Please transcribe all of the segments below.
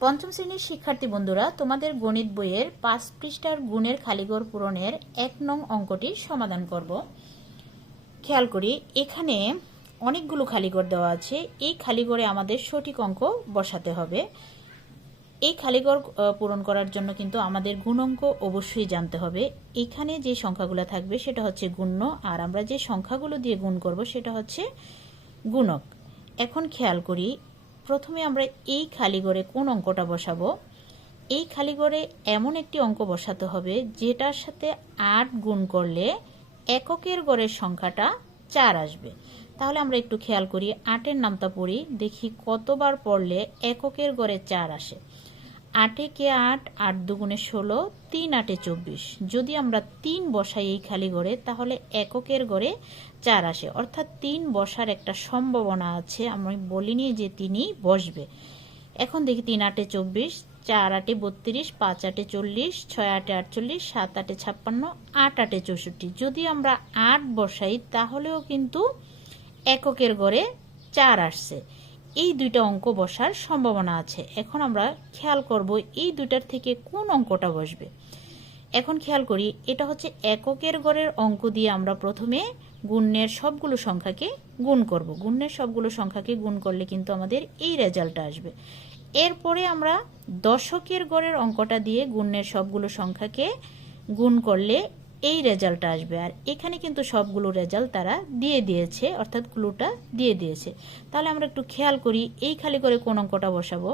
পঞ্চম শ্রেণির শিক্ষার্থী বন্ধুরা তোমাদের গণিত বইয়ের পাঁচ পৃষ্ঠার গুণের খালিগর পূরণের এক নং অঙ্কটি সমাধান করব। খেয়াল করি এখানে অনেকগুলো খালিগর দেওয়া আছে। এই খালিগরে আমাদের সঠিক অঙ্ক বসাতে হবে। এই খালিগর আহ, পূরণ করার জন্য কিন্তু আমাদের গুণ অঙ্ক অবশ্যই জানতে হবে। এখানে যে সংখ্যাগুলো থাকবে সেটা হচ্ছে গুণ্য আর আমরা যে সংখ্যাগুলো দিয়ে গুণ করব সেটা হচ্ছে গুণক। এখন খেয়াল করি প্রথমে আমরা এই খালি ঘরে কোন অঙ্কটা বসাবো? এই খালি ঘরে এমন একটি অঙ্ক বসাতে হবে যেটার সাথে আট গুণ করলে এককের গড়ের সংখ্যাটা চার আসবে। তাহলে আমরা একটু খেয়াল করি, আটের নামটা পড়ি, দেখি কতবার পড়লে এককের গড়ে চার আসে। আটে কে আট আট দুগুণে ষোলো, তিন আটে চব্বিশ। যদি আমরা তিন বসাই এই খালি গড়ে, তাহলে এককের গড়ে চার আসে। অর্থাৎ তিন বসার একটা সম্ভাবনা আছে আমি বলিনি যে তিনি বসবে। এখন দেখি তিন আটে চব্বিশ, চার আটে বত্রিশ, পাঁচ আটে চল্লিশ, ছয় আটে আটচল্লিশ, সাত আটে ছাপ্পান্ন, আট আটে চৌষট্টি। যদি আমরা আট বসাই, তাহলেও কিন্তু এককের গড়ে চার আসছে। এই দুইটা অঙ্ক বসার সম্ভাবনা আছে। এখন আমরা খেয়াল করব এই দুইটার থেকে কোন অঙ্কটা বসবে। এখন খেয়াল করি, এটা হচ্ছে এককের গড়ের অঙ্ক দিয়ে আমরা প্রথমে গুণের সবগুলো সংখ্যাকে গুণ করব। গুণের সবগুলো সংখ্যাকে গুণ করলে কিন্তু আমাদের এই রেজাল্টটা আসবে। এরপরে আমরা দশকের গড়ের অঙ্কটা দিয়ে গুণের সবগুলো সংখ্যাকে গুণ করলে এই রেজাল্টটা আসবে। আর এখানে কিন্তু সবগুলো রেজাল্ট তারা দিয়ে দিয়েছে, অর্থাৎ ক্লুটা দিয়ে দিয়েছে। তাহলে আমরা একটু খেয়াল করি, এই খালি করে কোন অঙ্কটা বসাবো?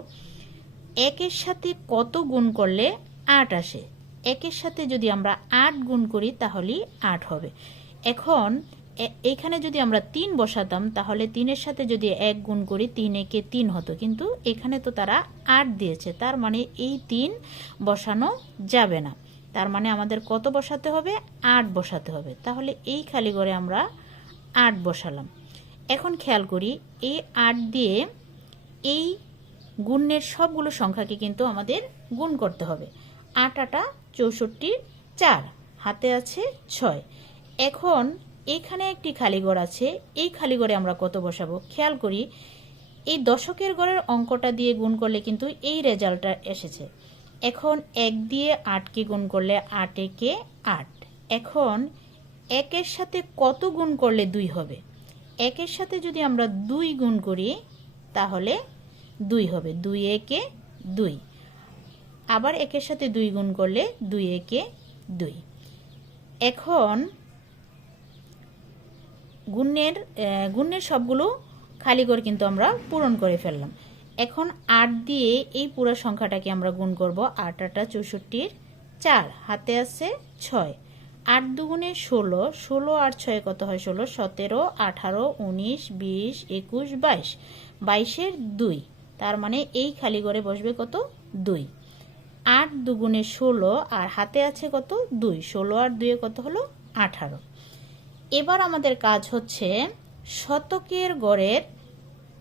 একের সাথে কত গুণ করলে আট আসে? একের সাথে যদি আমরা আট গুণ করি তাহলেই আট হবে। এখন এখানে যদি আমরা তিন বসাতাম, তাহলে তিনের সাথে যদি এক গুণ করি, তিন একে তিন হতো। কিন্তু এখানে তো তারা আট দিয়েছে, তার মানে এই তিন বসানো যাবে না। তার মানে আমাদের কত বসাতে হবে? আট বসাতে হবে। তাহলে এই খালি করে আমরা আট বসালাম। এখন খেয়াল করি, এই আট দিয়ে এই গুণের সবগুলো সংখ্যাকে কিন্তু আমাদের গুণ করতে হবে। আট আটা চৌষট্টি চার, হাতে আছে ছয়। এখন এখানে একটি খালি ঘর আছে, এই খালি ঘরে আমরা কত বসাবো? খেয়াল করি, এই দশকের ঘরের অঙ্কটা দিয়ে গুণ করলে কিন্তু এই রেজাল্টটা এসেছে। এখন এক দিয়ে আটকে গুণ করলে আট একে আট। এখন একের সাথে কত গুণ করলে দুই হবে? একের সাথে যদি আমরা দুই গুণ করি, তাহলে দুই হবে। দুই একে দুই। আবার একের সাথে দুই গুণ করলে দুই একে দুই। এখন গুণের গুণের সবগুলো খালি করে কিন্তু আমরা পূরণ করে ফেললাম। এখন আট দিয়ে এই পুরো সংখ্যাটাকে আমরা গুণ করব আট আটা চৌষট্টির চার। হাতে আছে ছয়। আট দুগুণে ষোলো। ষোলো আর ছয় কত হয় ষোলো? সতেরো, আঠারো, উনিশ, বিশ, একুশ, বাইশ। বাইশের দুই। তার মানে এই খালি করে বসবে কত? দুই। আট দুগুণে ষোলো আর হাতে আছে কত? দুই। ষোলো আর দুয়ে কত হলো? আঠারো। এবার আমাদের কাজ হচ্ছে শতকের গড়ের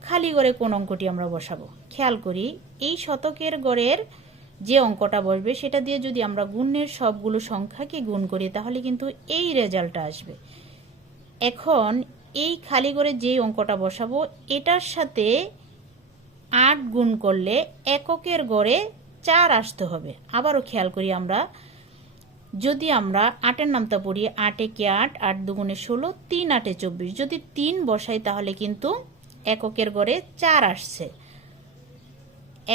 খালি গড়ে কোন অঙ্কটি আমরা বসাবো? খেয়াল করি, এই শতকের গড়ের যে অঙ্কটা বসবে, সেটা দিয়ে যদি আমরা গুণের সবগুলো সংখ্যাকে গুণ করি, তাহলে কিন্তু এই রেজাল্টটা আসবে। এখন এই খালি করে যে অঙ্কটা বসাবো, এটার সাথে আট গুণ করলে এককের গড়ে চার আসতে হবে। আবারও খেয়াল করি আমরা, যদি আমরা আটের নামটা পড়ি, আটে কে আট আট দুগুণে ষোলো, তিন আটে চব্বিশ, যদি তিন বসাই তাহলে কিন্তু এককের গড়ে চার আসছে।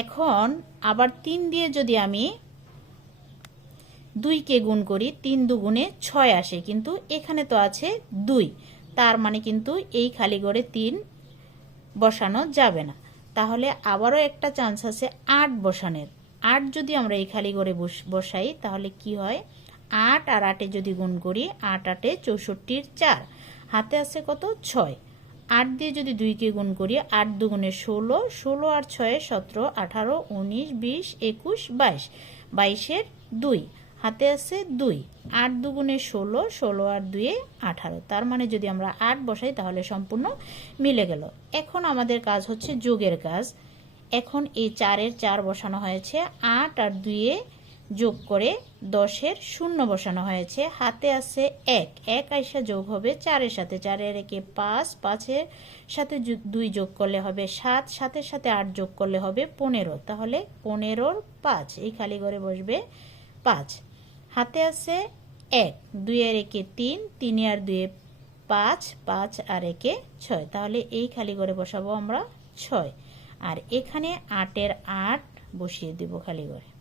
এখন আবার তিন দিয়ে যদি আমি দুইকে গুণ করি, তিন দুগুণে ছয় আসে, কিন্তু এখানে তো আছে দুই। তার মানে কিন্তু এই খালি গড়ে তিন বসানো যাবে না। তাহলে আবারও একটা চান্স আছে আট বসানোর। আট যদি আমরা এই খালি করে বসাই, তাহলে কি হয়? আট আর আটে যদি গুণ করি, আট আটে চৌষট্টির চার। হাতে আছে কত? ছয়। আট দিয়ে যদি দুইকে গুণ করি, আট দুগুণে ষোলো ষোলো আর ছয়ে সতেরো, আঠারো, উনিশ, বিশ, একুশ, বাইশ। বাইশের দুই, হাতে আছে দুই। আট দুগুণে ষোলো ষোলো আর দুয়ে আঠারো। তার মানে যদি আমরা আট বসাই, তাহলে সম্পূর্ণ মিলে গেল। এখন আমাদের কাজ হচ্ছে যোগের কাজ। এখন এই চারের চার বসানো হয়েছে, আট আর দুয়ে যোগ করে দশের শূন্য বসানো হয়েছে। হাতে আছে এক। এক আইসা যোগ হবে চারের সাথে। চারের একে পাঁচ, পাঁচের সাথে দুই যোগ করলে হবে সাত, সাতের সাথে আট যোগ করলে হবে পনেরো। তাহলে পনেরোর পাঁচ। এই খালি ঘরে বসবে পাঁচ। হাতে আছে এক। দুইয়ের একে তিন, তিনে আর দুয়ে পাঁচ পাঁচ আর একে ছয়। তাহলে এই খালি ঘরে বসাবো আমরা ছয়। আর এখানে আটের আট বসিয়ে দেব খালি ঘরে।